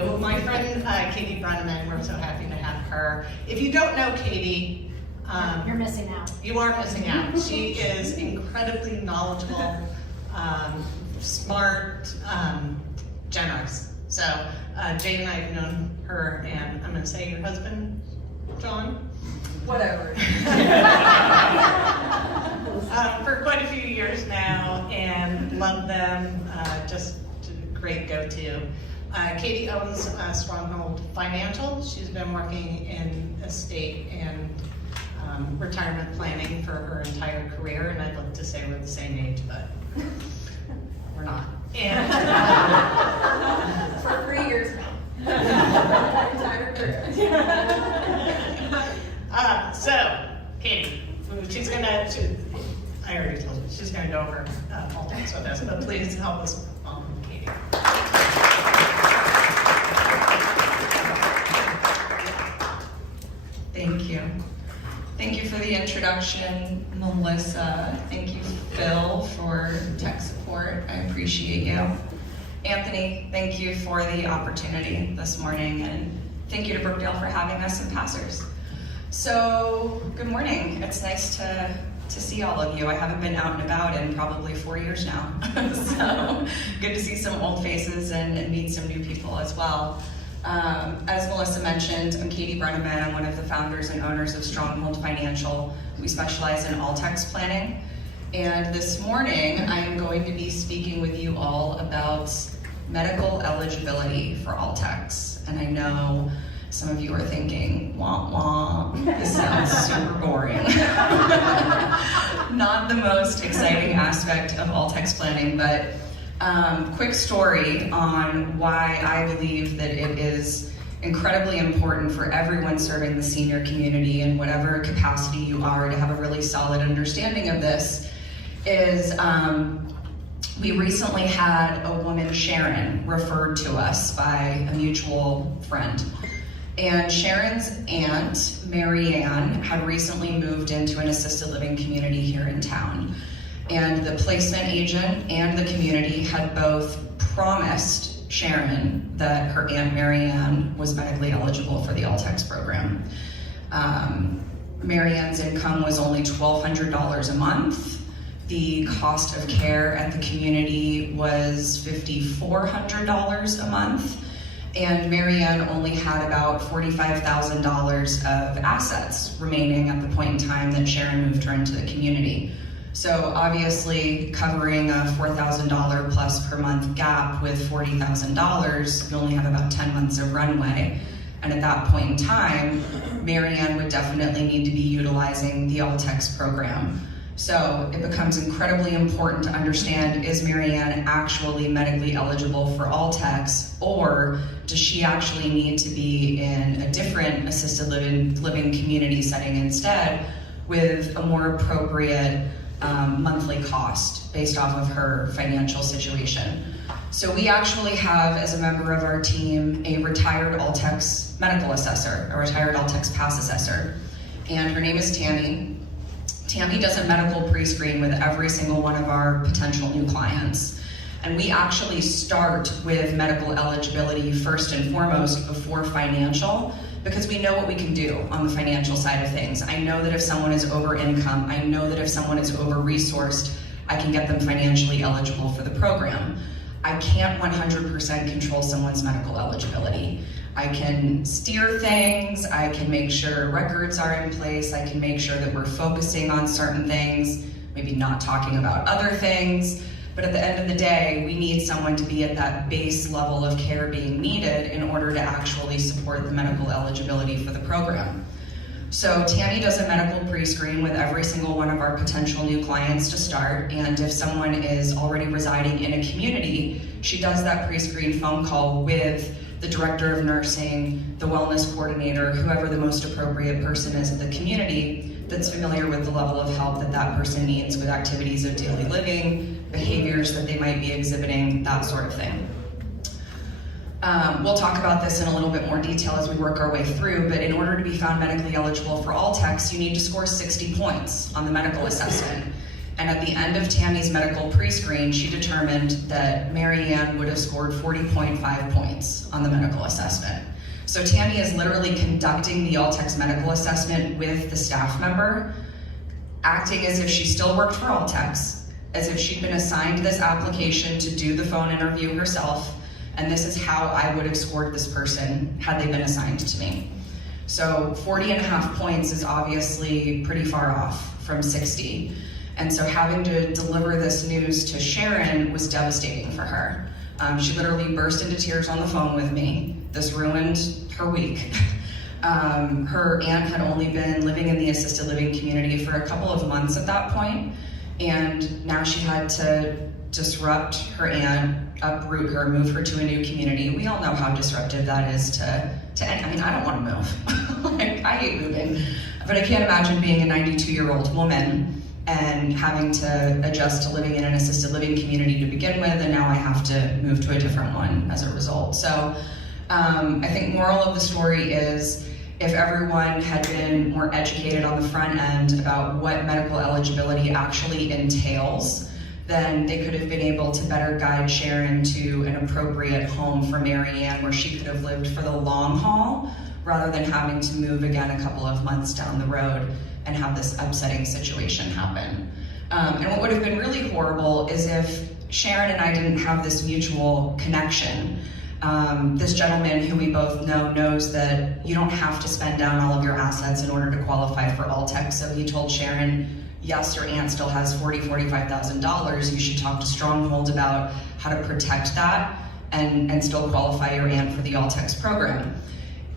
you. My friend Katie Brenneman, we're so happy to have her. If you don't know Katie, you're missing out. You are missing out. She is incredibly knowledgeable, smart, generous. So Jay and I have known her, and I'm going to say your husband, John? Whatever. For quite a few years now, and love them. Just a great go-to. Katie owns Stronghold Financial. She's been working in estate and retirement planning for her entire career, and I'd love to say we're the same age, but we're not. And for 3 years now. Entire career. So, Katie, I already told you, she's gonna go over ALTCS with us, but please help us welcome Katie. Thank you. Thank you for the introduction, Melissa. Thank you, Phil, for tech support. I appreciate you. Anthony, thank you for the opportunity this morning, and thank you to Brookdale for having us in PASRS. So, good morning. It's nice to see all of you. I haven't been out and about in probably 4 years now. So, good to see some old faces and meet some new people as well. As Melissa mentioned, I'm Katie Brenneman. I'm one of the founders and owners of Stronghold Financial. We specialize in ALTCS planning. And this morning, I am going to be speaking with you all about medical eligibility for ALTCS. And I know some of you are thinking, wah wah, this sounds super boring. Not the most exciting aspect of ALTCS planning, but quick story on why I believe that it is incredibly important for everyone serving the senior community in whatever capacity you are to have a really solid understanding of this is we recently had a woman, Sharon, referred to us by a mutual friend. And Sharon's aunt, Mary Ann, had recently moved into an assisted living community here in town. And the placement agent and the community had both promised Sharon that her Aunt Mary Ann was medically eligible for the ALTCS program. Mary Ann's income was only $1,200 a month. The cost of care at the community was $5,400 a month. And Mary Ann only had about $45,000 of assets remaining at the point in time that Sharon moved her into the community. So obviously covering a $4,000 plus per month gap with $40,000, you only have about 10 months of runway. And at that point in time, Mary Ann would definitely need to be utilizing the ALTCS program. So it becomes incredibly important to understand, is Mary Ann actually medically eligible for ALTCS, or does she actually need to be in a different assisted living community setting instead with a more appropriate monthly cost based off of her financial situation. So we actually have, as a member of our team, a retired ALTCS medical assessor, a retired ALTCS PASS assessor, and her name is Tammy. Tammy does a medical pre-screen with every single one of our potential new clients. And we actually start with medical eligibility first and foremost before financial, because we know what we can do on the financial side of things. I know that if someone is over income, I know that if someone is over resourced, I can get them financially eligible for the program. I can't 100% control someone's medical eligibility. I can steer things, I can make sure records are in place, I can make sure that we're focusing on certain things, maybe not talking about other things. But at the end of the day, we need someone to be at that base level of care being needed in order to actually support the medical eligibility for the program. So Tammy does a medical pre-screen with every single one of our potential new clients to start, and if someone is already residing in a community, she does that pre-screen phone call with the director of nursing, the wellness coordinator, whoever the most appropriate person is at the community that's familiar with the level of help that that person needs with activities of daily living, behaviors that they might be exhibiting, that sort of thing. We'll talk about this in a little bit more detail as we work our way through, but in order to be found medically eligible for ALTCS, you need to score 60 points on the medical assessment. And at the end of Tammy's medical pre-screen, she determined that Mary Ann would have scored 40.5 points on the medical assessment. So Tammy is literally conducting the ALTCS medical assessment with the staff member, acting as if she still worked for ALTCS, as if she'd been assigned this application to do the phone interview herself, and this is how I would have scored this person had they been assigned to me. So 40.5 points is obviously pretty far off from 60. And so having to deliver this news to Sharon was devastating for her. She literally burst into tears on the phone with me. This ruined her week. Her aunt had only been living in the assisted living community for a couple of months at that point, and now she had to disrupt her aunt, uproot her, move her to a new community. We all know how disruptive that is to I mean, I don't want to move. Like, I hate moving, but I can't imagine being a 92-year-old woman and having to adjust to living in an assisted living community to begin with, and now I have to move to a different one as a result. So I think moral of the story is, if everyone had been more educated on the front end about what medical eligibility actually entails, then they could have been able to better guide Sharon to an appropriate home for Mary Ann where she could have lived for the long haul, rather than having to move again a couple of months down the road and have this upsetting situation happen. And what would have been really horrible is if Sharon and I didn't have this mutual connection. This gentleman who we both know knows that you don't have to spend down all of your assets in order to qualify for ALTCS, so he told Sharon, yes, your aunt still has $45,000, you should talk to Stronghold about how to protect that and still qualify your aunt for the ALTCS program.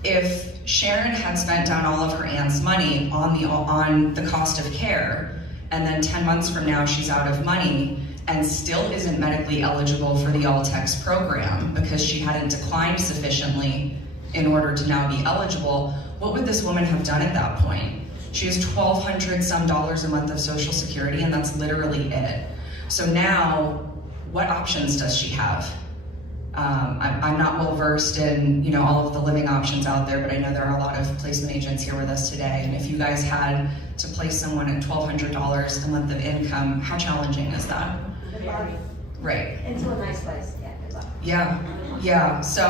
If Sharon had spent down all of her aunt's money on the cost of care, and then 10 months from now she's out of money and still isn't medically eligible for the ALTCS program because she hadn't declined sufficiently in order to now be eligible, what would this woman have done at that point? She has $1,200 some a month of Social Security, and that's literally it. So now, what options does she have? I'm not well versed in all of the living options out there, but I know there are a lot of placement agents here with us today. And if you guys had to place someone at $1,200 a month of income, how challenging is that? Right. Into a nice place, yeah, good luck. Yeah. So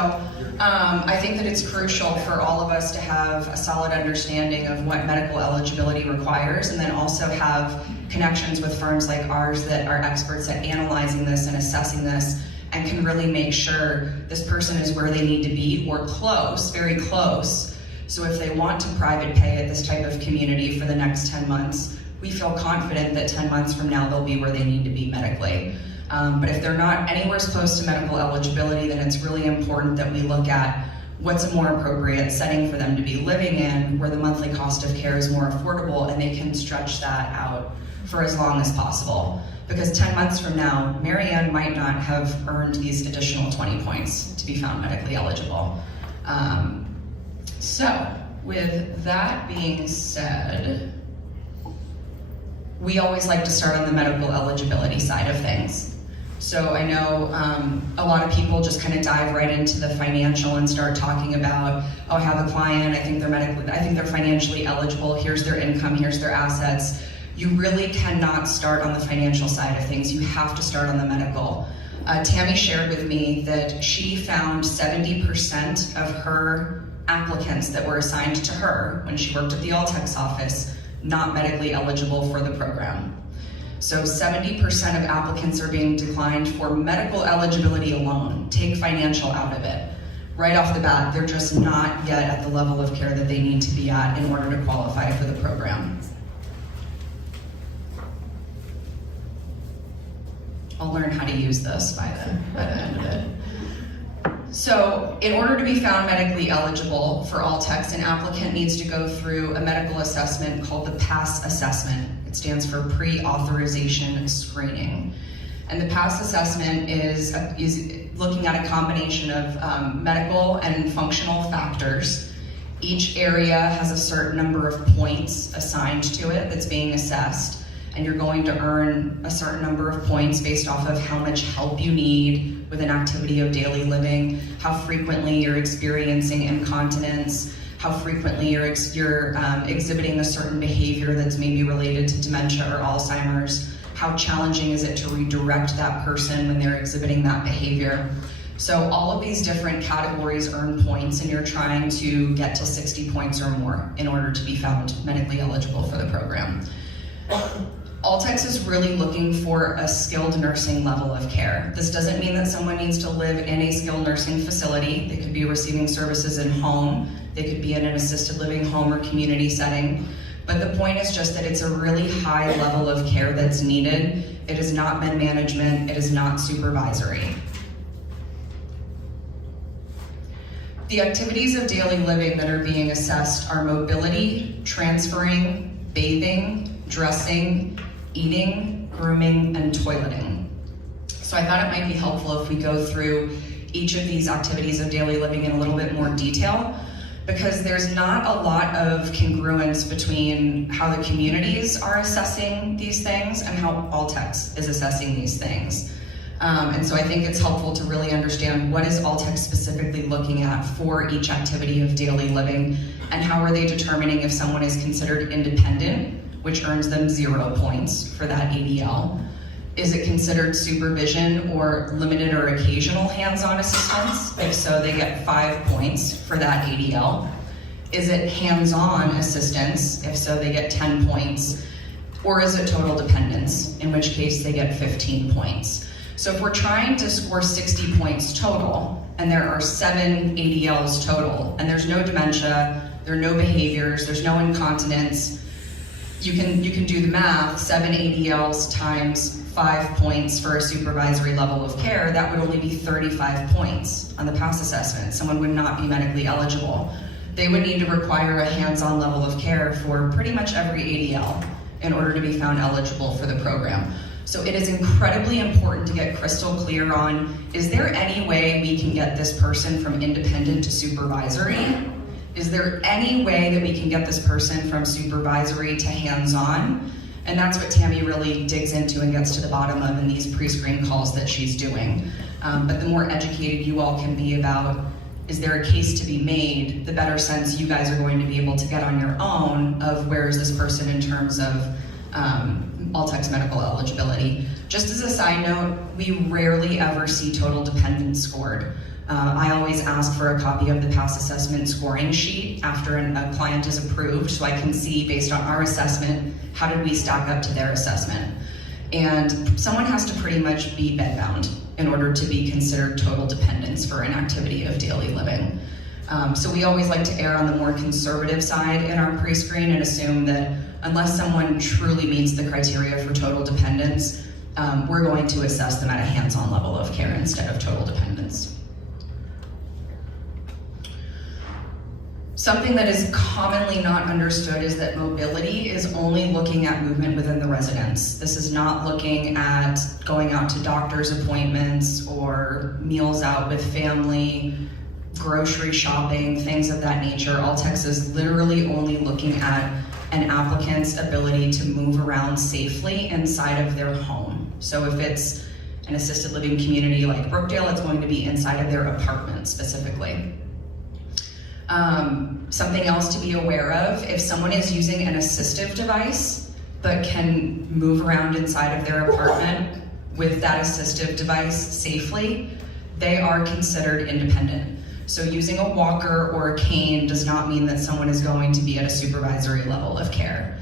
I think that it's crucial for all of us to have a solid understanding of what medical eligibility requires, and then also have connections with firms like ours that are experts at analyzing this and assessing this, and can really make sure this person is where they need to be, or close, very close. So if they want to private pay at this type of community for the next 10 months, we feel confident that 10 months from now they'll be where they need to be medically. But if they're not anywhere close to medical eligibility, then it's really important that we look at what's a more appropriate setting for them to be living in, where the monthly cost of care is more affordable and they can stretch that out for as long as possible. Because 10 months from now, Mary Ann might not have earned these additional 20 points to be found medically eligible. So with that being said, we always like to start on the medical eligibility side of things. So I know a lot of people just kind of dive right into the financial and start talking about, oh, I have a client, I think they're financially eligible, here's their income, here's their assets. You really cannot start on the financial side of things. You have to start on the medical. Tammy shared with me that she found 70% of her applicants that were assigned to her when she worked at the ALTCS office not medically eligible for the program. So 70% of applicants are being declined for medical eligibility alone. Take financial out of it. Right off the bat, they're just not yet at the level of care that they need to be at in order to qualify for the program. I'll learn how to use this by the end of it. So in order to be found medically eligible for ALTCS, an applicant needs to go through a medical assessment called the PASRS assessment. It stands for Pre-Authorization Screening. And the PASRS assessment is looking at a combination of medical and functional factors. Each area has a certain number of points assigned to it that's being assessed. And you're going to earn a certain number of points based off of how much help you need with an activity of daily living, how frequently you're experiencing incontinence, how frequently you're exhibiting a certain behavior that's maybe related to dementia or Alzheimer's, How challenging is it to redirect that person when they're exhibiting that behavior? So all of these different categories earn points, and you're trying to get to 60 points or more in order to be found medically eligible for the program. ALTCS is really looking for a skilled nursing level of care. This doesn't mean that someone needs to live in a skilled nursing facility. They could be receiving services in home. They could be in an assisted living home or community setting. But the point is just that it's a really high level of care that's needed. It is not med management. It is not supervisory. The activities of daily living that are being assessed are mobility, transferring, bathing, dressing, eating, grooming, and toileting. So I thought it might be helpful if we go through each of these activities of daily living in a little bit more detail, because there's not a lot of congruence between how the communities are assessing these things and how ALTCS is assessing these things. And so I think it's helpful to really understand what is ALTCS specifically looking at for each activity of daily living, and how are they determining if someone is considered independent, which earns them 0 points for that ADL. Is it considered supervision or limited or occasional hands-on assistance? If so, they get 5 points for that ADL. Is it hands-on assistance? If so, they get 10 points. Or is it total dependence, in which case they get 15 points. So if we're trying to score 60 points total, and there are 7 ADLs total, and there's no dementia, there are no behaviors, there's no incontinence, you can do the math. 7 ADLs times 5 points for a supervisory level of care, that would only be 35 points on the PASS assessment. Someone would not be medically eligible. They would need to require a hands-on level of care for pretty much every ADL in order to be found eligible for the program. So it is incredibly important to get crystal clear on, is there any way we can get this person from independent to supervisory? Is there any way that we can get this person from supervisory to hands-on? And that's what Tammy really digs into and gets to the bottom of in these pre-screen calls that she's doing. But the more educated you all can be about, is there a case to be made, the better sense you guys are going to be able to get on your own of where is this person in terms of ALTCS medical eligibility. Just as a side note, we rarely ever see total dependence scored. I always ask for a copy of the PASS assessment scoring sheet after a client is approved, so I can see, based on our assessment, how did we stack up to their assessment. And someone has to pretty much be bedbound in order to be considered total dependence for an activity of daily living. So we always like to err on the more conservative side in our pre-screen and assume that unless someone truly meets the criteria for total dependence, we're going to assess them at a hands-on level of care instead of total dependence. Something that is commonly not understood is that mobility is only looking at movement within the residence. This is not looking at going out to doctor's appointments or meals out with family, grocery shopping, things of that nature. ALTCS is literally only looking at an applicant's ability to move around safely inside of their home. So if it's an assisted living community like Brookdale, it's going to be inside of their apartment specifically. Something else to be aware of, if someone is using an assistive device but can move around inside of their apartment with that assistive device safely, they are considered independent. So using a walker or a cane does not mean that someone is going to be at a supervisory level of care.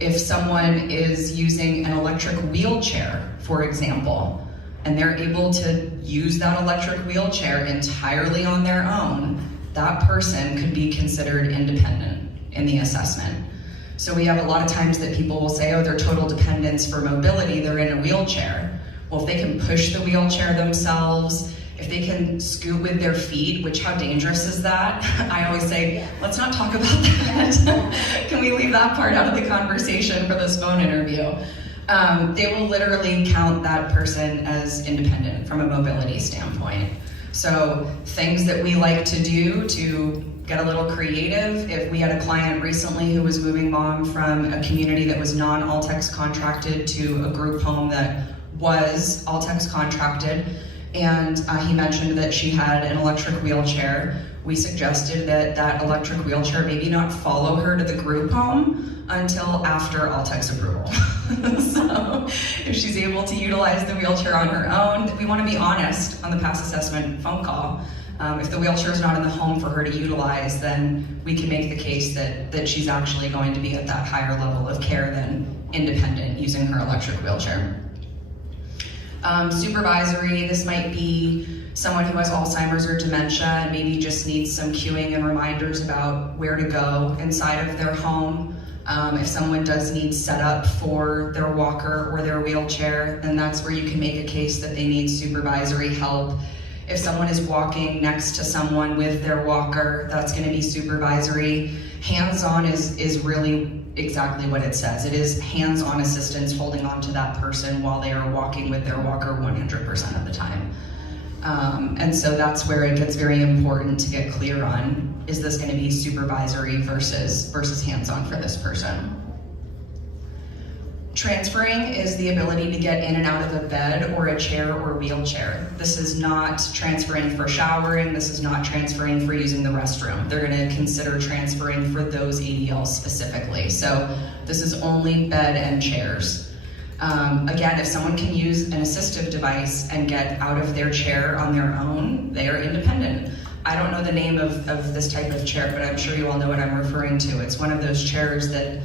If someone is using an electric wheelchair, for example, and they're able to use that electric wheelchair entirely on their own, that person could be considered independent in the assessment. So we have a lot of times that people will say, oh, they're total dependence for mobility, they're in a wheelchair. Well, if they can push the wheelchair themselves, if they can scoot with their feet, which how dangerous is that? I always say, let's not talk about that. Can we leave that part out of the conversation for this phone interview? They will literally count that person as independent from a mobility standpoint. So things that we like to do to get a little creative, if we had a client recently who was moving mom from a community that was non-ALTCS contracted to a group home that was ALTCS contracted, and he mentioned that she had an electric wheelchair. We suggested that that electric wheelchair maybe not follow her to the group home until after ALTCS approval. So if she's able to utilize the wheelchair on her own, we want to be honest on the PASS assessment phone call. If the wheelchair is not in the home for her to utilize, then we can make the case that she's actually going to be at that higher level of care than independent using her electric wheelchair. Supervisory, this might be someone who has Alzheimer's or dementia and maybe just needs some cueing and reminders about where to go inside of their home. If someone does need setup for their walker or their wheelchair, then that's where you can make a case that they need supervisory help. If someone is walking next to someone with their walker, that's going to be supervisory. Hands-on is really exactly what it says. It is hands-on assistance holding on to that person while they are walking with their walker 100% of the time. And so that's where it gets very important to get clear on, is this going to be supervisory versus hands-on for this person? Transferring is the ability to get in and out of a bed or a chair or wheelchair. This is not transferring for showering. This is not transferring for using the restroom. They're going to consider transferring for those ADLs specifically. So this is only bed and chairs. Again, if someone can use an assistive device and get out of their chair on their own, they are independent. I don't know the name of this type of chair, but I'm sure you all know what I'm referring to. It's one of those chairs that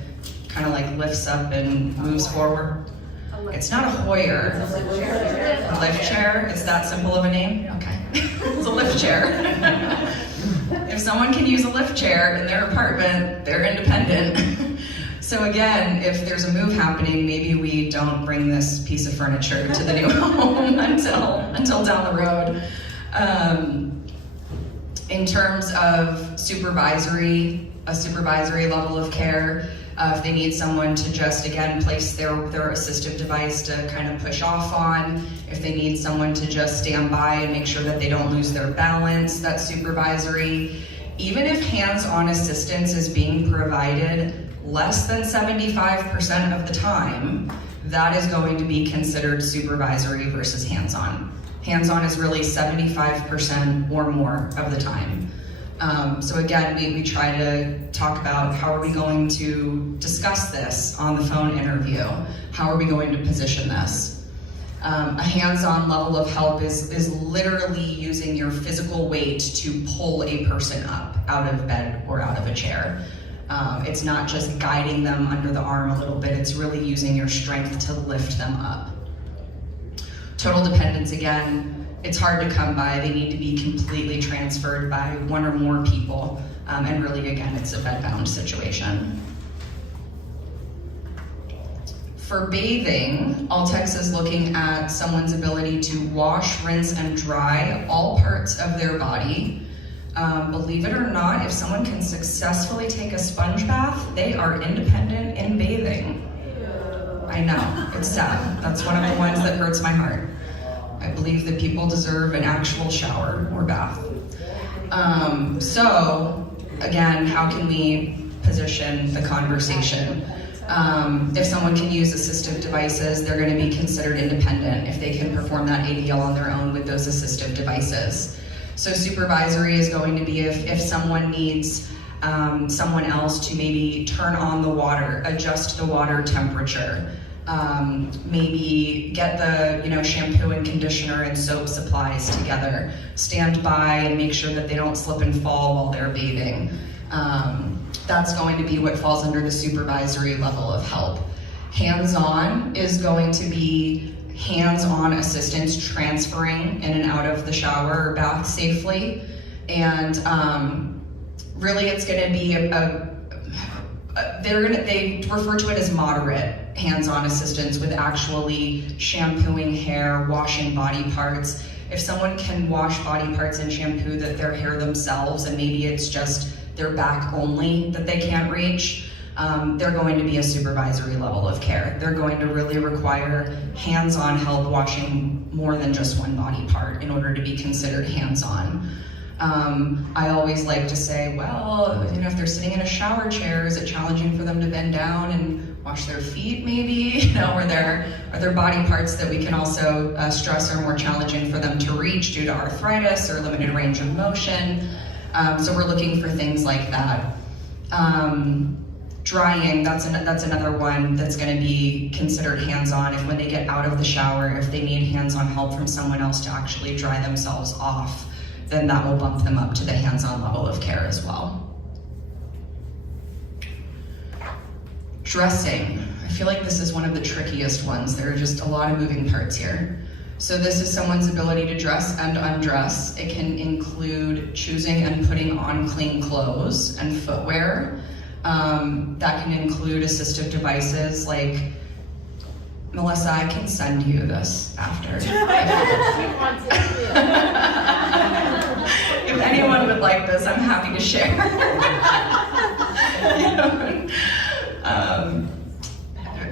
kind of like lifts up and moves forward. It's not a Hoyer. A lift chair? It's that simple of a name? Okay. It's a lift chair. If someone can use a lift chair in their apartment, they're independent. So again, if there's a move happening, maybe we don't bring this piece of furniture to the new home until down the road. In terms of a supervisory level of care, if they need someone to just, again, place their assistive device to kind of push off on, if they need someone to just stand by and make sure that they don't lose their balance, that's supervisory. Even if hands-on assistance is being provided less than 75% of the time, that is going to be considered supervisory versus hands-on. Hands-on is really 75% or more of the time. So again, we try to talk about how are we going to discuss this on the phone interview? How are we going to position this? A hands-on level of help is literally using your physical weight to pull a person up out of bed or out of a chair. It's not just guiding them under the arm a little bit, it's really using your strength to lift them up. Total dependence, again, it's hard to come by. They need to be completely transferred by one or more people. And really, again, it's a bed-bound situation. For bathing, ALTCS is looking at someone's ability to wash, rinse, and dry all parts of their body. Believe it or not, if someone can successfully take a sponge bath, they are independent in bathing. I know, it's sad. That's one of the ones that hurts my heart. I believe that people deserve an actual shower or bath. So, again, how can we position the conversation? If someone can use assistive devices, they're going to be considered independent if they can perform that ADL on their own with those assistive devices. So supervisory is going to be if someone needs someone else to maybe turn on the water, adjust the water temperature, maybe get the shampoo and conditioner and soap supplies together, stand by and make sure that they don't slip and fall while they're bathing. That's going to be what falls under the supervisory level of help. Hands-on is going to be hands-on assistance transferring in and out of the shower or bath safely. And really it's going to be they refer to it as moderate hands-on assistance with actually shampooing hair, washing body parts. If someone can wash body parts and shampoo their hair themselves, and maybe it's just their back only that they can't reach, they're going to be a supervisory level of care. They're going to really require hands-on help washing more than just one body part in order to be considered hands-on. I always like to say, well, if they're sitting in a shower chair, is it challenging for them to bend down and wash their feet maybe, are there body parts that we can also stress are more challenging for them to reach due to arthritis or limited range of motion. So we're looking for things like that. Drying, that's another one that's going to be considered hands-on. If when they get out of the shower, if they need hands-on help from someone else to actually dry themselves off, then that will bump them up to the hands-on level of care as well. Dressing. I feel like this is one of the trickiest ones. There are just a lot of moving parts here. So this is someone's ability to dress and undress. It can include choosing and putting on clean clothes and footwear. That can include assistive devices like, Melissa, I can send you this after. If anyone would like this, I'm happy to share.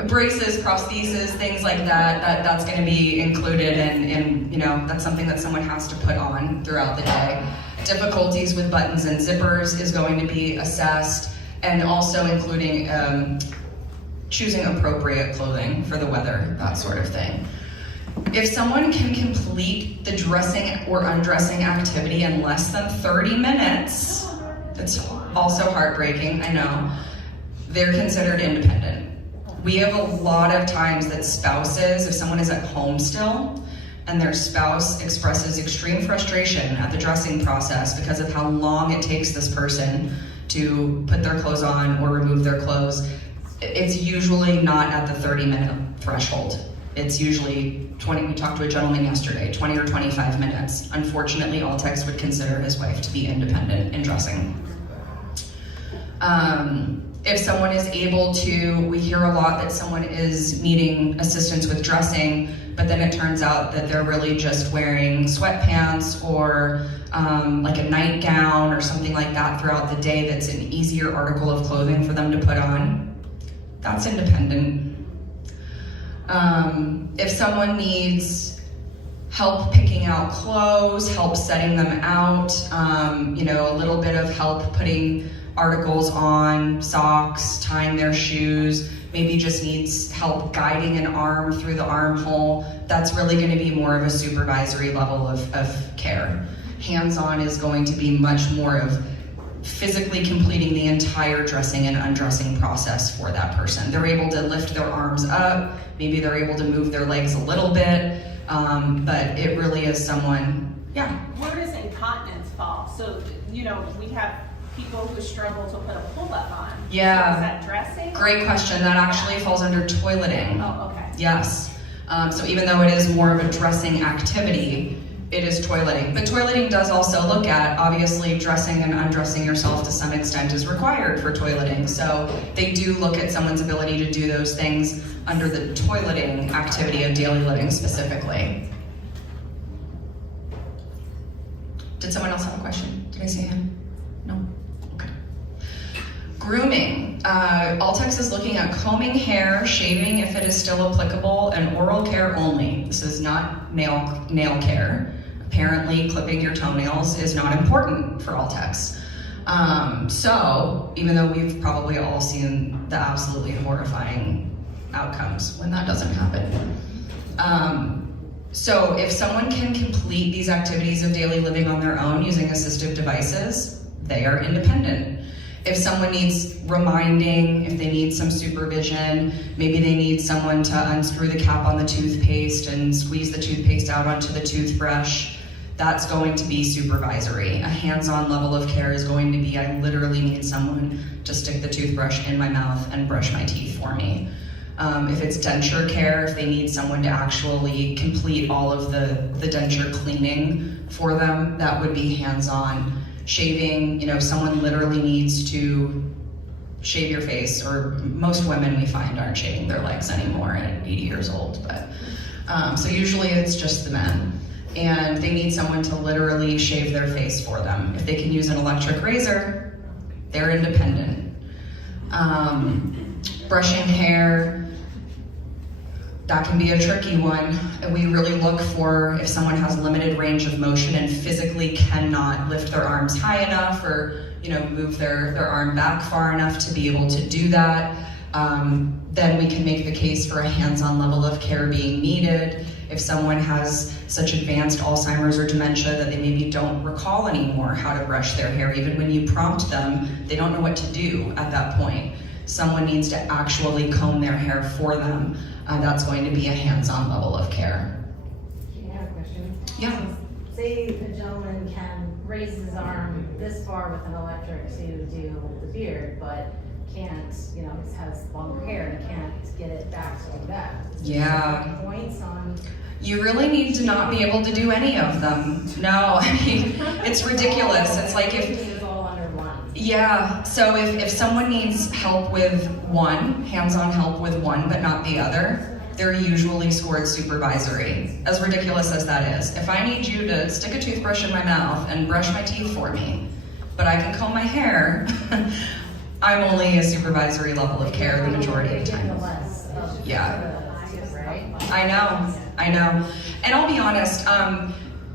Braces, prostheses, things like that's going to be included and that's something that someone has to put on throughout the day. Difficulties with buttons and zippers is going to be assessed, and also including choosing appropriate clothing for the weather, that sort of thing. If someone can complete the dressing or undressing activity in less than 30 minutes, it's also heartbreaking, I know, they're considered independent. We have a lot of times that spouses, if someone is at home still, and their spouse expresses extreme frustration at the dressing process because of how long it takes this person to put their clothes on or remove their clothes, it's usually not at the 30-minute threshold. It's usually 20, we talked to a gentleman yesterday, 20 or 25 minutes. Unfortunately, ALTCS would consider his wife to be independent in dressing. If someone is able to, we hear a lot that someone is needing assistance with dressing, but then it turns out that they're really just wearing sweatpants or like a nightgown or something like that throughout the day that's an easier article of clothing for them to put on. That's independent. If someone needs help picking out clothes, help setting them out, a little bit of help putting articles on, socks, tying their shoes, maybe just needs help guiding an arm through the armhole, that's really going to be more of a supervisory level of care. Hands-on is going to be much more of physically completing the entire dressing and undressing process for that person. They're able to lift their arms up, maybe they're able to move their legs a little bit, but it really is someone, yeah. Where does incontinence fall? So, we have people who struggle to put a pull-up on. Yeah. So is that dressing? Great question. That actually falls under toileting. Oh, okay. Yes. So even though it is more of a dressing activity, it is toileting. But toileting does also look at, obviously, dressing and undressing yourself to some extent is required for toileting. So they do look at someone's ability to do those things under the toileting activity of daily living specifically. Did someone else have a question? Did I see a hand? No? Okay. Grooming. ALTCS is looking at combing hair, shaving if it is still applicable, and oral care only. This is not nail care. Apparently, clipping your toenails is not important for ALTCS. So, even though we've probably all seen the absolutely horrifying outcomes when that doesn't happen. So if someone can complete these activities of daily living on their own using assistive devices, they are independent. If someone needs reminding, if they need some supervision, maybe they need someone to unscrew the cap on the toothpaste and squeeze the toothpaste out onto the toothbrush, that's going to be supervisory. A hands-on level of care is going to be, I literally need someone to stick the toothbrush in my mouth and brush my teeth for me. If it's denture care, if they need someone to actually complete all of the denture cleaning for them, that would be hands-on. Shaving, someone literally needs to shave your face, or most women we find aren't shaving their legs anymore at 80 years old, but so usually it's just the men. And they need someone to literally shave their face for them. If they can use an electric razor, they're independent. Brushing hair, that can be a tricky one. We really look for if someone has limited range of motion and physically cannot lift their arms high enough or move their arm back far enough to be able to do that. then we can make the case for a hands-on level of care being needed. If someone has such advanced Alzheimer's or dementia that they maybe don't recall anymore how to brush their hair, even when you prompt them, they don't know what to do at that point. Someone needs to actually comb their hair for them. That's going to be a hands-on level of care. I have a question. Yeah. Say a gentleman can raise his arm this far with an electric to do the beard, but can't, you know, has longer hair and can't get it back like that. Yeah. Points on. You really need to not be able to do any of them. No, I mean, it's ridiculous. It's like if, It's all under one. yeah, so if someone needs help with one, hands-on help with one, but not the other, they're usually scored supervisory, as ridiculous as that is. If I need you to stick a toothbrush in my mouth and brush my teeth for me, but I can comb my hair, I'm only a supervisory level of care the majority of the time. Less of Yeah. the tooth, right? I know. And I'll be honest,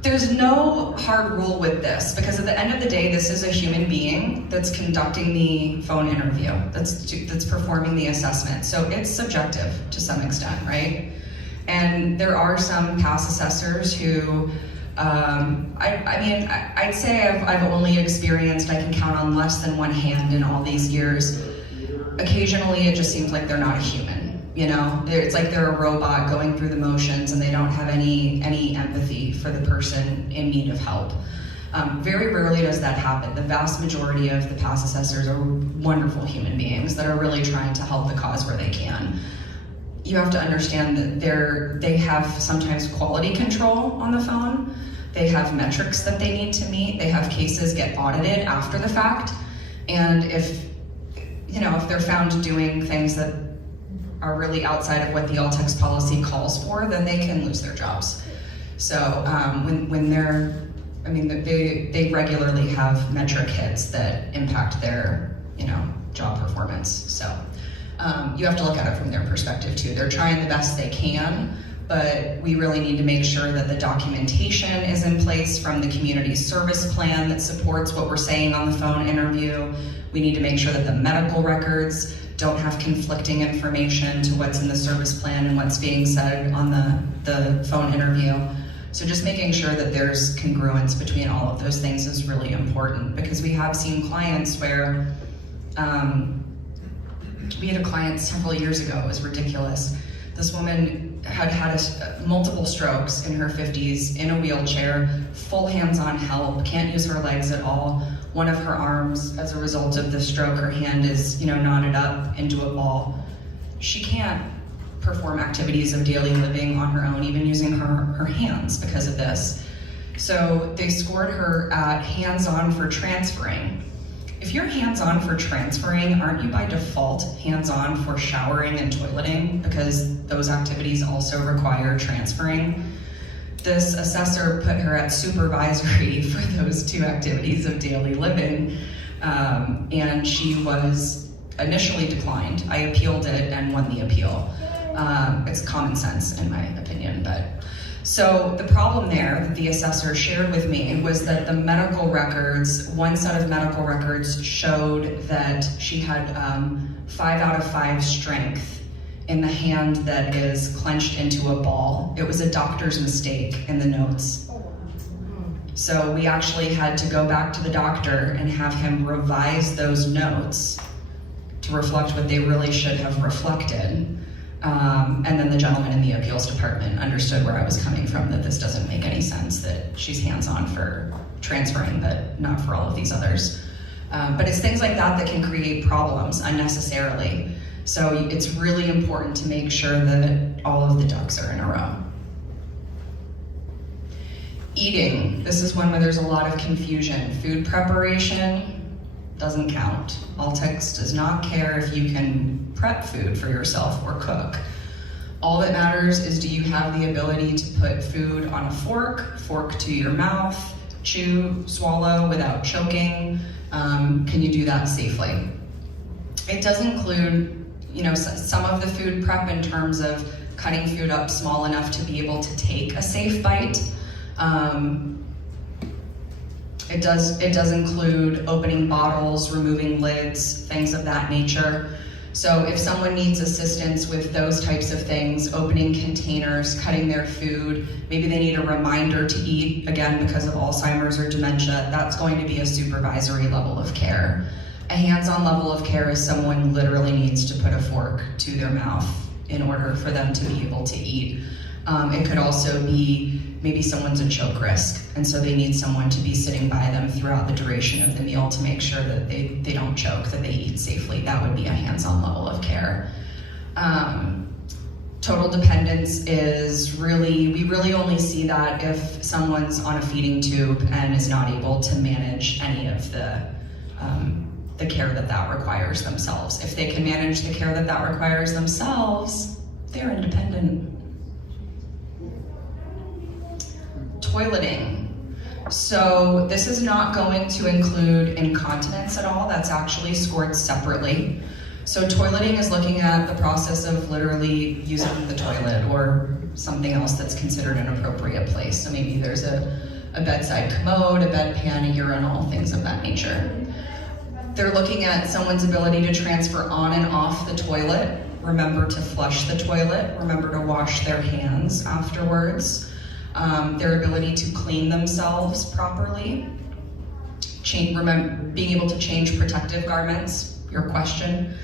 there's no hard rule with this, because at the end of the day, this is a human being that's conducting the phone interview, that's performing the assessment. So it's subjective to some extent, right? And there are some PASS assessors who, I'd say I've only experienced, I can count on less than one hand in all these years. Occasionally, it just seems like they're not a human. You know, it's like they're a robot going through the motions and they don't have any empathy for the person in need of help. Very rarely does that happen. The vast majority of the PASS assessors are wonderful human beings that are really trying to help the cause where they can. You have to understand that they have sometimes quality control on the phone. They have metrics that they need to meet. They have cases get audited after the fact. And if they're found doing things that are really outside of what the ALTCS policy calls for, then they can lose their jobs. So when they regularly have metric hits that impact their, job performance. So you have to look at it from their perspective too. They're trying the best they can, but we really need to make sure that the documentation is in place from the community service plan that supports what we're saying on the phone interview. We need to make sure that the medical records don't have conflicting information to what's in the service plan and what's being said on the phone interview. So just making sure that there's congruence between all of those things is really important, because we have seen clients where, we had a client several years ago, it was ridiculous. This woman had multiple strokes in her 50s, in a wheelchair, full hands-on help, can't use her legs at all. One of her arms, as a result of the stroke, her hand is, knotted up into a ball. She can't perform activities of daily living on her own, even using her hands because of this. So they scored her at hands-on for transferring. If you're hands-on for transferring, aren't you by default hands-on for showering and toileting? Because those activities also require transferring. This assessor put her at supervisory for those two activities of daily living, and she was initially declined. I appealed it and won the appeal. It's common sense in my opinion, but. So the problem there that the assessor shared with me was that the medical records, one set of medical records showed that she had 5 out of 5 strength in the hand that is clenched into a ball. It was a doctor's mistake in the notes. So we actually had to go back to the doctor and have him revise those notes to reflect what they really should have reflected. And then the gentleman in the appeals department understood where I was coming from, that this doesn't make any sense, that she's hands-on for transferring, but not for all of these others. But it's things like that that can create problems unnecessarily. So it's really important to make sure that all of the ducks are in a row. Eating, this is one where there's a lot of confusion. Food preparation doesn't count. ALTCS does not care if you can prep food for yourself or cook. All that matters is, do you have the ability to put food on a fork to your mouth, chew, swallow without choking? Can you do that safely? It does include, some of the food prep in terms of cutting food up small enough to be able to take a safe bite. It does include opening bottles, removing lids, things of that nature. So if someone needs assistance with those types of things, opening containers, cutting their food, maybe they need a reminder to eat, again, because of Alzheimer's or dementia, that's going to be a supervisory level of care. A hands-on level of care is someone literally needs to put a fork to their mouth in order for them to be able to eat. It could also be maybe someone's a choke risk, and so they need someone to be sitting by them throughout the duration of the meal to make sure that they don't choke, that they eat safely. That would be a hands-on level of care. Total dependence is really, we really only see that if someone's on a feeding tube and is not able to manage any of the care that requires themselves. If they can manage the care that requires themselves, they're independent. Toileting. So this is not going to include incontinence at all. That's actually scored separately. So toileting is looking at the process of literally using the toilet or something else that's considered an appropriate place. So maybe there's a bedside commode, a bedpan, a urinal, things of that nature. They're looking at someone's ability to transfer on and off the toilet. Remember to flush the toilet. Remember to wash their hands afterwards. Their ability to clean themselves properly. Being able to change protective garments, your question.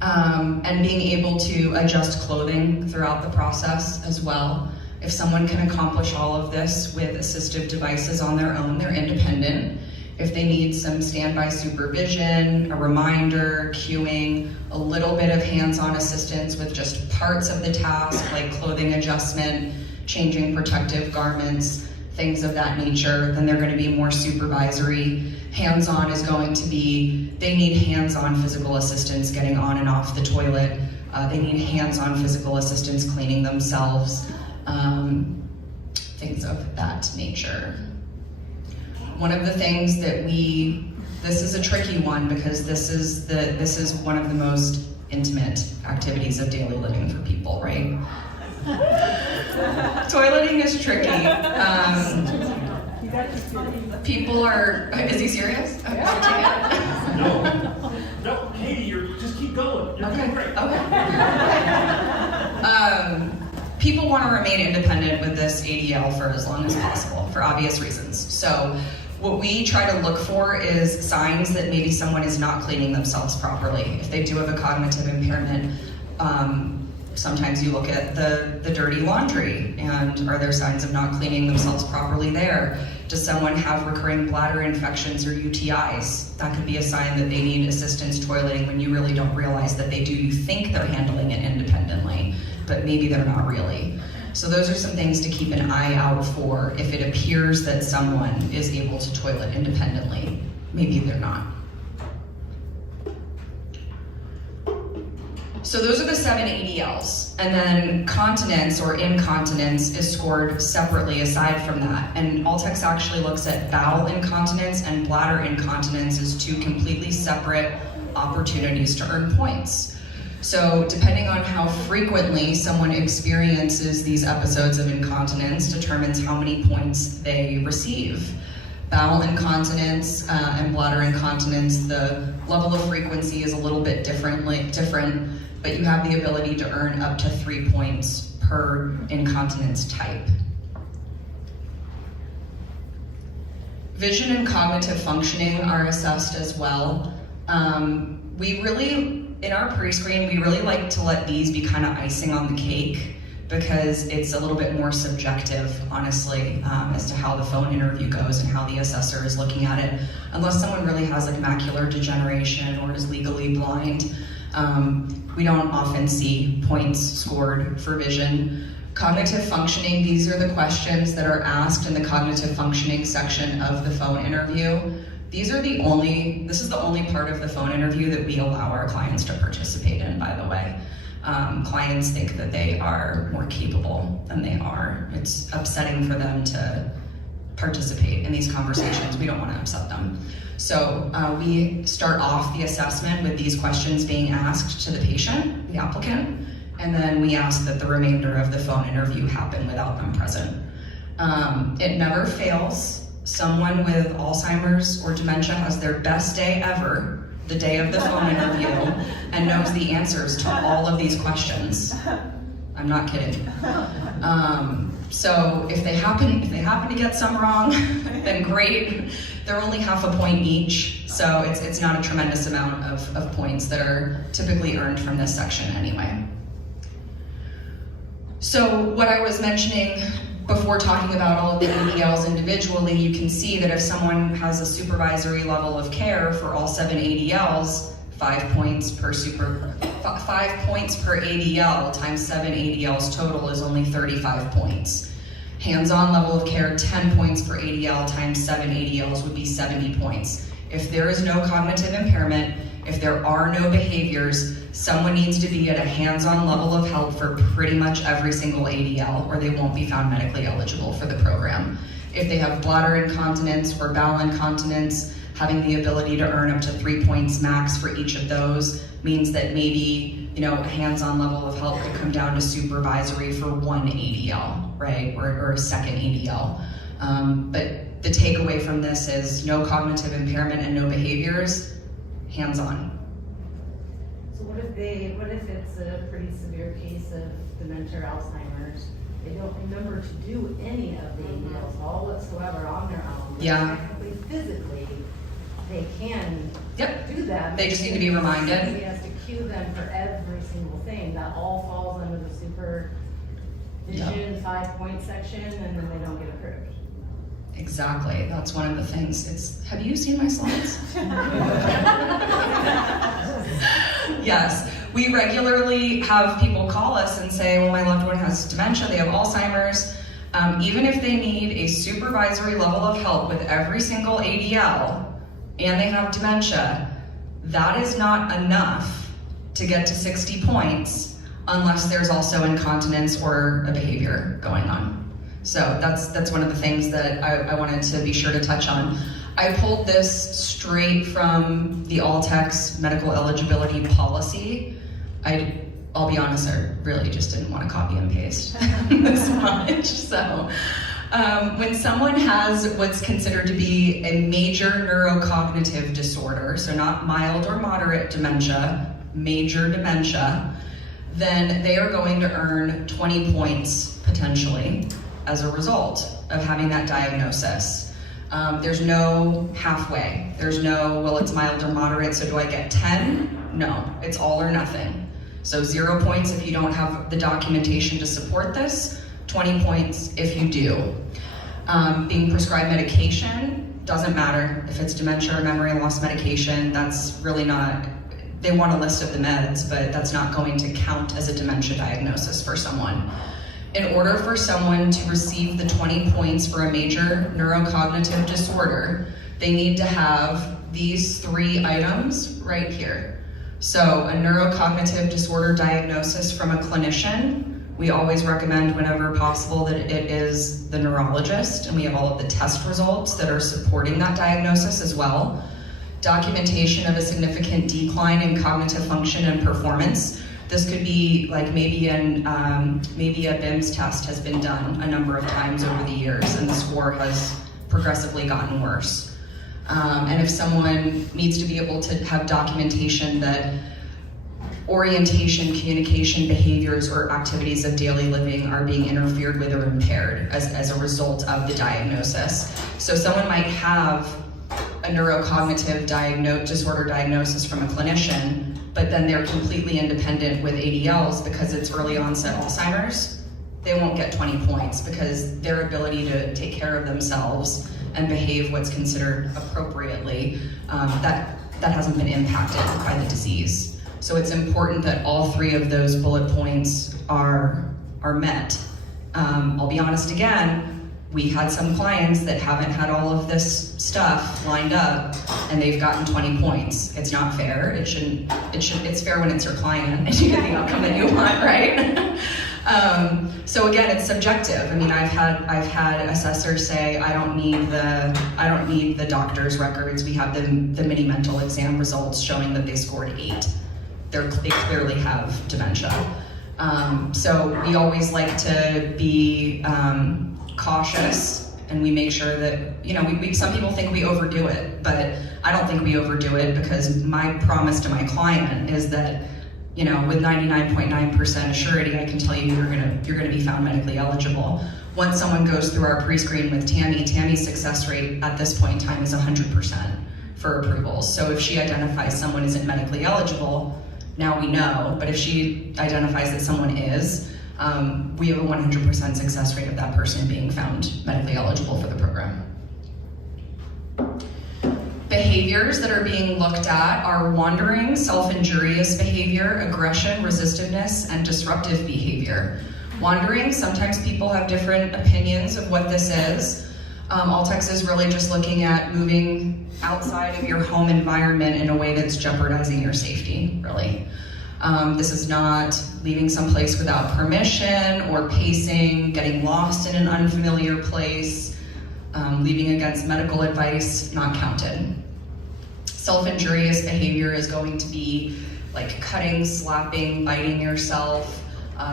And being able to adjust clothing throughout the process as well. If someone can accomplish all of this with assistive devices on their own, they're independent. If they need some standby supervision, a reminder, cueing, a little bit of hands-on assistance with just parts of the task, like clothing adjustment, changing protective garments, things of that nature, then they're going to be more supervisory. Hands-on is going to be, they need hands-on physical assistance getting on and off the toilet. They need hands-on physical assistance cleaning themselves, things of that nature. One of the things that this is a tricky one because this is one of the most intimate activities of daily living for people, right? Toileting is tricky. People are, is he serious? No, Katie, just keep going. You're doing great. People want to remain independent with this ADL for as long as possible, for obvious reasons. So what we try to look for is signs that maybe someone is not cleaning themselves properly. If they do have a cognitive impairment, sometimes you look at the dirty laundry, and are there signs of not cleaning themselves properly there? Does someone have recurring bladder infections or UTIs? That could be a sign that they need assistance toileting when you really don't realize that they do. You think they're handling it independently, but maybe they're not really. So those are some things to keep an eye out for if it appears that someone is able to toilet independently. Maybe they're not. So those are the 7 ADLs, and then continence or incontinence is scored separately aside from that. And ALTCS actually looks at bowel incontinence and bladder incontinence as 2 completely separate opportunities to earn points. So depending on how frequently someone experiences these episodes of incontinence determines how many points they receive. Bowel incontinence and bladder incontinence, the level of frequency is a little bit different, but you have the ability to earn up to 3 points per incontinence type. Vision and cognitive functioning are assessed as well. In our pre-screen, we really like to let these be kind of icing on the cake because it's a little bit more subjective, honestly, as to how the phone interview goes and how the assessor is looking at it. Unless someone really has like macular degeneration or is legally blind, we don't often see points scored for vision. Cognitive functioning, these are the questions that are asked in the cognitive functioning section of the phone interview. This is the only part of the phone interview that we allow our clients to participate in, by the way. Clients think that they are more capable than they are. It's upsetting for them to participate in these conversations. We don't want to upset them. So we start off the assessment with these questions being asked to the patient, the applicant, and then we ask that the remainder of the phone interview happen without them present. It never fails. Someone with Alzheimer's or dementia has their best day ever the day of the phone interview and knows the answers to all of these questions. I'm not kidding. So if they happen to get some wrong, then great. They're only half a point each, so it's not a tremendous amount of points that are typically earned from this section anyway. So what I was mentioning before talking about all of the ADLs individually, you can see that if someone has a supervisory level of care for all 7 ADLs, 5 points per ADL times 7 ADLs total is only 35 points. Hands-on level of care, 10 points per ADL times 7 ADLs would be 70 points. If there is no cognitive impairment, if there are no behaviors, someone needs to be at a hands-on level of help for pretty much every single ADL, or they won't be found medically eligible for the program. If they have bladder incontinence or bowel incontinence, having the ability to earn up to 3 points max for each of those means that maybe, a hands-on level of help could come down to supervisory for 1 ADL, right, or a second ADL. But the takeaway from this is no cognitive impairment and no behaviors, hands-on. So what if it's a pretty severe case of dementia or Alzheimer's? They don't remember to do any of the ADLs all whatsoever on their own. But Yeah. technically, physically, they can Yep. do that. They just need to be reminded. He has to cue them for every single thing. That all falls under the supervision 5-point section, and then they don't get approved. Exactly, that's one of the things. Have you seen my slides? Yes, we regularly have people call us and say, well, my loved one has dementia, they have Alzheimer's. Even if they need a supervisory level of help with every single ADL and they have dementia, that is not enough to get to 60 points unless there's also incontinence or a behavior going on. So that's one of the things that I wanted to be sure to touch on. I pulled this straight from the ALTCS medical eligibility policy. I'll be honest, I really just didn't want to copy and paste this much. So when someone has what's considered to be a major neurocognitive disorder, so not mild or moderate dementia, major dementia, then they are going to earn 20 points potentially as a result of having that diagnosis. There's no halfway. There's no, well, it's mild or moderate, so do I get 10? No, it's all or nothing. So 0 points if you don't have the documentation to support this, 20 points if you do. Being prescribed medication, doesn't matter if it's dementia or memory loss medication, that's really not, they want a list of the meds, but that's not going to count as a dementia diagnosis for someone. In order for someone to receive the 20 points for a major neurocognitive disorder, they need to have these 3 items right here. So a neurocognitive disorder diagnosis from a clinician. We always recommend whenever possible that it is the neurologist, and we have all of the test results that are supporting that diagnosis as well. Documentation of a significant decline in cognitive function and performance. This could be like maybe a BIMS test has been done a number of times over the years and the score has progressively gotten worse. And if someone needs to be able to have documentation that orientation, communication, behaviors, or activities of daily living are being interfered with or impaired as a result of the diagnosis. So someone might have a neurocognitive disorder diagnosis from a clinician, but then they're completely independent with ADLs because it's early onset Alzheimer's. They won't get 20 points because their ability to take care of themselves and behave what's considered appropriately, that hasn't been impacted by the disease. So it's important that all 3 of those bullet points are met. I'll be honest again, we had some clients that haven't had all of this stuff lined up and they've gotten 20 points. It's not fair. It's fair when it's your client and you get the outcome that you want, right? So again, it's subjective. I mean, I've had assessors say, I don't need the doctor's records. We have the mini mental exam results showing that they scored 8. They clearly have dementia. So we always like to be cautious, and we make sure that, some people think we overdo it, but I don't think we overdo it, because my promise to my client is that, you know, with 99.9% surety, I can tell you you're gonna be found medically eligible. Once someone goes through our pre-screen with Tammy's success rate at this point in time is 100% for approvals. So if she identifies someone isn't medically eligible, now we know, but if she identifies that someone is, we have a 100% success rate of that person being found medically eligible for the program. Behaviors that are being looked at are wandering, self-injurious behavior, aggression, resistiveness, and disruptive behavior. Wandering, sometimes people have different opinions of what this is. ALTCS is really just looking at moving outside of your home environment in a way that's jeopardizing your safety, really. This is not leaving someplace without permission or pacing, getting lost in an unfamiliar place, leaving against medical advice, not counted. Self-injurious behavior is going to be like cutting, slapping, biting yourself,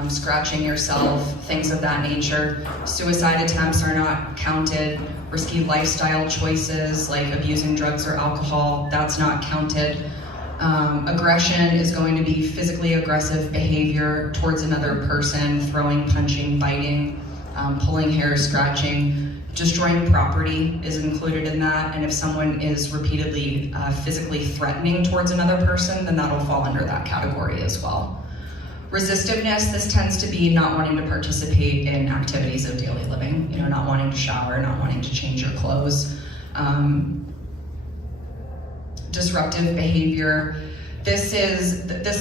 scratching yourself, things of that nature. Suicide attempts are not counted. Risky lifestyle choices like abusing drugs or alcohol, that's not counted. Aggression is going to be physically aggressive behavior towards another person, throwing, punching, biting, pulling hair, scratching. Destroying property is included in that, and if someone is repeatedly physically threatening towards another person, then that'll fall under that category as well. Resistiveness, this tends to be not wanting to participate in activities of daily living, you know, not wanting to shower, not wanting to change your clothes. Disruptive behavior. This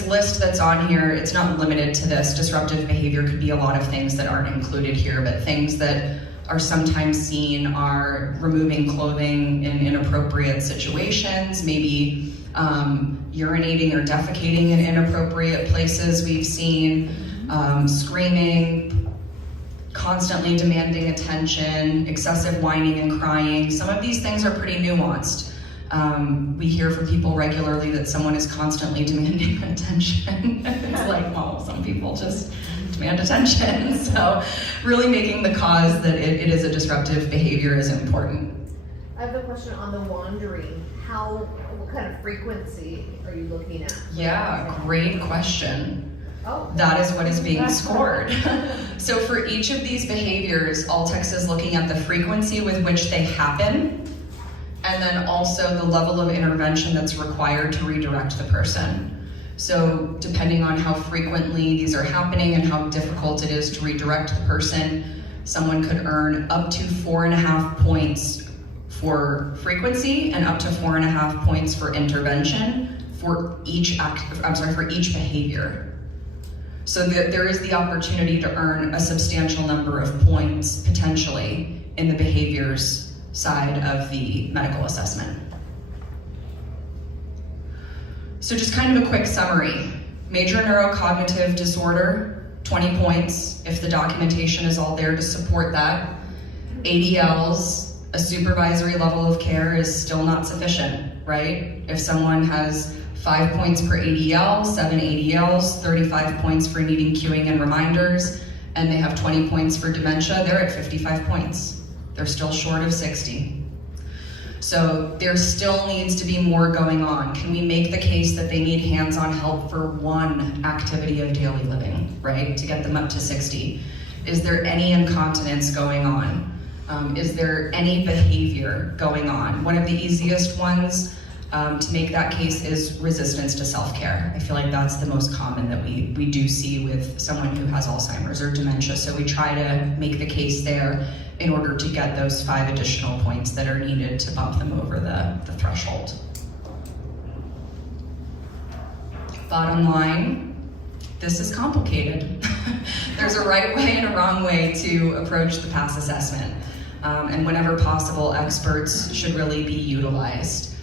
list that's on here, it's not limited to this. Disruptive behavior could be a lot of things that aren't included here, but things that are sometimes seen are removing clothing in inappropriate situations, maybe urinating or defecating in inappropriate places we've seen, screaming, constantly demanding attention, excessive whining and crying. Some of these things are pretty nuanced. We hear from people regularly that someone is constantly demanding attention. It's like, well, some people just demand attention. So really making the cause that it is a disruptive behavior is important. I have a question on the wandering. What kind of frequency are you looking at? Yeah, great question. Oh. That is what is being scored. So for each of these behaviors, ALTCS is looking at the frequency with which they happen, and then also the level of intervention that's required to redirect the person. So depending on how frequently these are happening and how difficult it is to redirect the person, someone could earn up to 4.5 points for frequency and up to 4.5 points for intervention for each behavior. So there is the opportunity to earn a substantial number of points potentially in the behaviors side of the medical assessment. So just kind of a quick summary. Major neurocognitive disorder, 20 points if the documentation is all there to support that. ADLs, a supervisory level of care is still not sufficient, right? If someone has 5 points per ADL, 7 ADLs, 35 points for needing cueing and reminders, and they have 20 points for dementia, they're at 55 points. They're still short of 60. So there still needs to be more going on. Can we make the case that they need hands-on help for one activity of daily living, right? To get them up to 60. Is there any incontinence going on? Is there any behavior going on? One of the easiest ones to make that case is resistance to self-care. I feel like that's the most common that we do see with someone who has Alzheimer's or dementia. So we try to make the case there in order to get those 5 additional points that are needed to bump them over the threshold. Bottom line, this is complicated. There's a right way and a wrong way to approach the PASS assessment. And whenever possible, experts should really be utilized.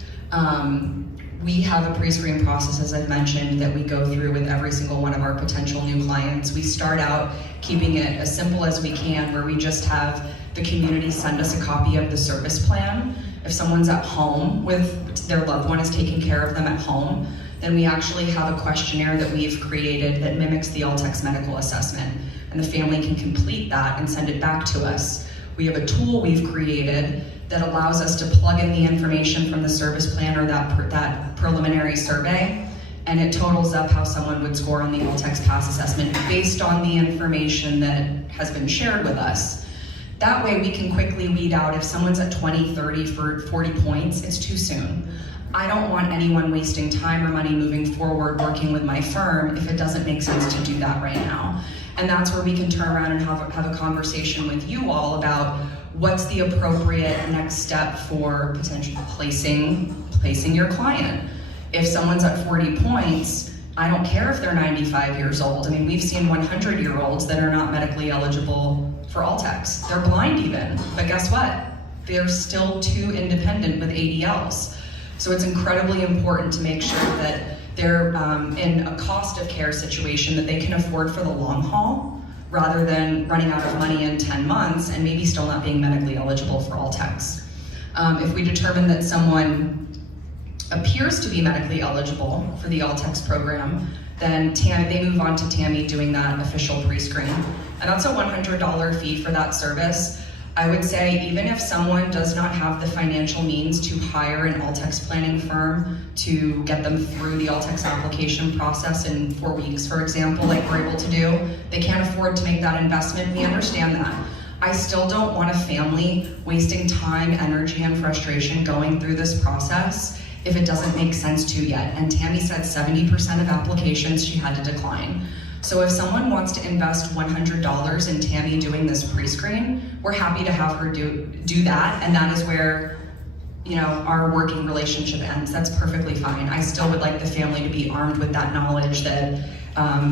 We have a pre-screen process, as I've mentioned, that we go through with every single one of our potential new clients. We start out keeping it as simple as we can, where we just have the community send us a copy of the service plan. If someone's at home with their loved one is taking care of them at home, then we actually have a questionnaire that we've created that mimics the ALTCS medical assessment, and the family can complete that and send it back to us. We have a tool we've created that allows us to plug in the information from the service plan or that preliminary survey, and it totals up how someone would score on the ALTCS PASS assessment based on the information that has been shared with us. That way we can quickly weed out if someone's at 20, 30, 40 points, it's too soon. I don't want anyone wasting time or money moving forward working with my firm if it doesn't make sense to do that right now. And that's where we can turn around and have a conversation with you all about what's the appropriate next step for potentially placing your client. If someone's at 40 points, I don't care if they're 95 years old. I mean, we've seen 100-year-olds that are not medically eligible for ALTCS. They're blind even, but guess what? They're still too independent with ADLs. So it's incredibly important to make sure that they're in a cost of care situation that they can afford for the long haul, rather than running out of money in 10 months and maybe still not being medically eligible for ALTCS. If we determine that someone appears to be medically eligible for the ALTCS program, then they move on to Tammy doing that official pre-screen. And that's a $100 fee for that service. I would say even if someone does not have the financial means to hire an ALTCS planning firm to get them through the ALTCS application process in 4 weeks, for example, like we're able to do, they can't afford to make that investment. We understand that. I still don't want a family wasting time, energy, and frustration going through this process if it doesn't make sense to yet. And Tammy said 70% of applications she had to decline. So if someone wants to invest $100 in Tammy doing this pre-screen, we're happy to have her do that, and that is where, you know, our working relationship ends. That's perfectly fine. I still would like the family to be armed with that knowledge that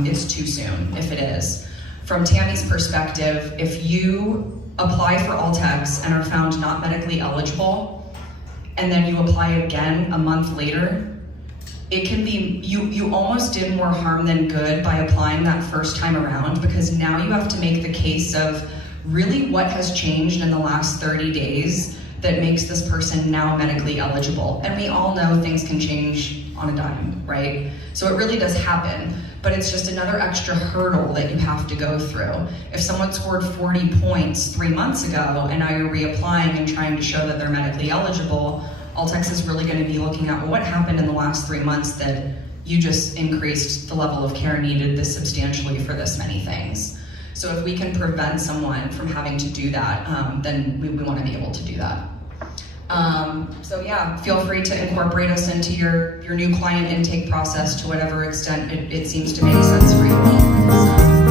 it's too soon, if it is. From Tammy's perspective, if you apply for ALTCS and are found not medically eligible, and then you apply again a month later, it can be, you almost did more harm than good by applying that first time around, because now you have to make the case of really what has changed in the last 30 days that makes this person now medically eligible. And we all know things can change on a dime, right? So it really does happen, but it's just another extra hurdle that you have to go through. If someone scored 40 points 3 months ago and now you're reapplying and trying to show that they're medically eligible, ALTCS is really going to be looking at, well, what happened in the last 3 months that you just increased the level of care needed this substantially for this many things. So if we can prevent someone from having to do that, then we want to be able to do that. So yeah, feel free to incorporate us into your new client intake process to whatever extent it seems to make sense for you all. So.